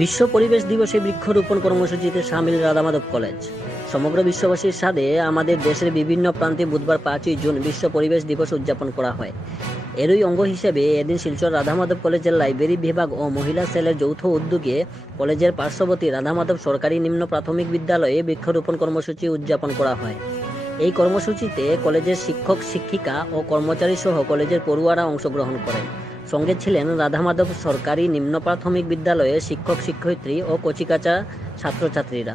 বিশ্ব পরিবেশ দিবসে বৃক্ষরোপণ কর্মসূচিতে সামিল রাধামাধব কলেজ। সমগ্র বিশ্ববাসীর সাথে আমাদের দেশের বিভিন্ন প্রান্তে বুধবার 5ই জুন বিশ্ব পরিবেশ দিবস উদযাপন করা হয়। এরই অঙ্গ হিসেবে এদিন শিলচর রাধামাধব কলেজের লাইব্রেরি বিভাগ ও মহিলা সেলের যৌথ উদ্যোগে কলেজের পার্শ্ববর্তী রাধামাধব সরকারি নিম্ন প্রাথমিক বিদ্যালয়ে বৃক্ষরোপণ কর্মসূচি উদযাপন করা হয়। এই কর্মসূচিতে কলেজের শিক্ষক শিক্ষিকা ও কর্মচারী সহ কলেজের পড়ুয়ারা অংশগ্রহণ করেন। সঙ্গে ছিলেন রাধামাধব সরকারি নিম্ন প্রাথমিক বিদ্যালয়ের শিক্ষক শিক্ষয়িত্রী ও কচিকাঁচা ছাত্রছাত্রীরা।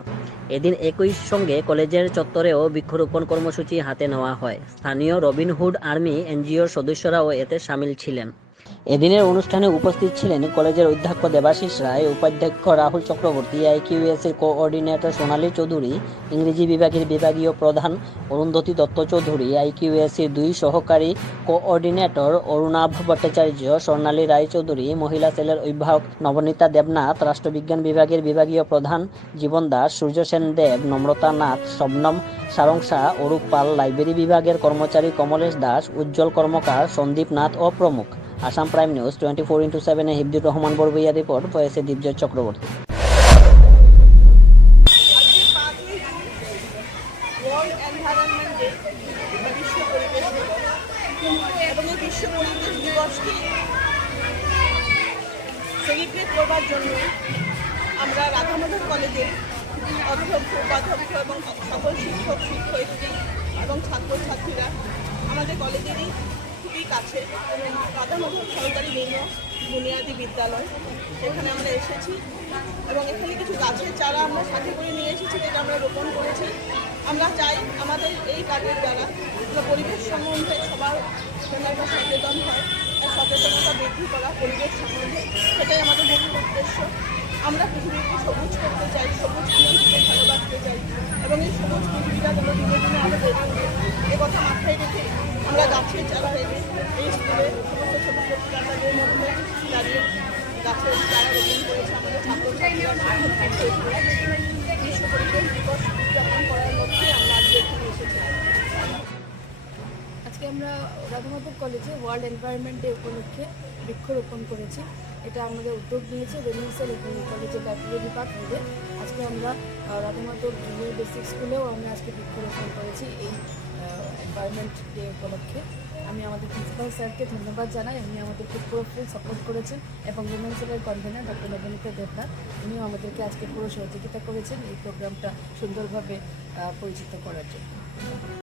এদিন একই সঙ্গে কলেজের চত্বরেও বৃক্ষরোপণ কর্মসূচি হাতে নেওয়া হয়। স্থানীয় রবিনহুড আর্মি এনজিওর সদস্যরাও এতে সামিল ছিলেন। এদিনের অনুষ্ঠানে উপস্থিত ছিলেন কলেজের অধ্যক্ষ দেবাশিস রায়, উপাধ্যক্ষ রাহুল চক্রবর্তী, আইকিউএসির কোঅর্ডিনেটর সোনালী চৌধুরী, ইংরেজি বিভাগের বিভাগীয় প্রধান অরুন্ধতী দত্ত চৌধুরী, আইকিউএসির 2 সহকারী কোঅর্ডিনেটর অরুণাভ ভট্টাচার্য, স্বর্ণালী রায়চৌধুরী, মহিলা সেলের অভিভাবক নবনীতা দেবনাথ, রাষ্ট্রবিজ্ঞান বিভাগের বিভাগীয় প্রধান জীবন দাস, সূর্য সেন দেব, নম্রতা নাথ, শবনম সারংসা, অরূপ পাল, লাইব্রেরি বিভাগের কর্মচারী কমলেশ দাস, উজ্জ্বল কর্মকার, সন্দীপ নাথ ও প্রমুখ। Assam prime news 24x7 Hibdur Rahman Barbhuiya report, ভয়েসে Dipjoy Chakraborty. World environment day বা বিশ্ব পরিবেশ দিবস, এবং এই বিশ্ব পরিবেশ দিবসকে সেলিব্রেট করবার জন্য আমরা রাধামাধব কলেজের অধ্যক্ষ উপাধ্যক্ষ এবং সকল শিক্ষক শিক্ষয়িত্রী এবং ছাত্রছাত্রীরা আমাদের কলেজেরই খুবই কাছে রাধামাধব সরকারি নিম্ন বুনিয়াদী বিদ্যালয়, এখানে আমরা এসেছি এবং এখানে কিছু গাছের চারা আমরা সাথে করে নিয়ে এসেছি, যেটা আমরা রোপণ করেছি। আমরা চাই আমাদের এই কাজের দ্বারা পরিবেশ সম্বন্ধে সবার যেন একটা সচেতন হয়, সচেতনতা বৃদ্ধি করা পরিবেশ সম্বন্ধে, সেটাই আমাদের মুখ্য উদ্দেশ্য। আমরা পৃথিবীকে সবুজ করতে চাই, সবুজ পৃথিবীকে ভালোবাসতে চাই এবং এই সবুজ পৃথিবীটা যেন দিনে দিনে আরও বেড়ে ওঠে, এ কথা মাথায় রেখে আমরা গাছের চারা এনে এই স্কুলে সমস্ত ছোট ছোট বাচ্চাদের মধ্যে দাঁড়িয়ে গাছের চারা রোপণ করেছে আমাদের ছাত্রছাত্রীরা। বিশ্ব পরিবেশ দিবস উদযাপন করার মধ্যে আমরা আজকে এখানে এসেছি। আজকে আমরা রাধামাধব কলেজে ওয়ার্ল্ড এনভায়রনমেন্ট ডে উপলক্ষে বৃক্ষরোপণ করেছি। এটা আমাদের উদ্যোগ নিয়েছে রেভিনিউ সেল এবং কলেজের লাইব্রেরি বিভাগ মিলে। আজকে আমরা রাধামাধব জুনিয়র বেসিক স্কুলেও আমরা আজকে বৃক্ষরোপণ করেছি এই এনভায়রনমেন্ট ডে উপলক্ষে। আমি আমাদের প্রিন্সিপাল স্যারকে ধন্যবাদ জানাই, উনি আমাদেরকে পুরো ফুল সাপোর্ট করেছেন, এবং উইমেন সেলের কনভেনার ডক্টর নবনীতা দেবনাথ, উনিও আমাদেরকে আজকে পুরো সহযোগিতা করেছেন এই প্রোগ্রামটা সুন্দরভাবে পরিচিত করার জন্য।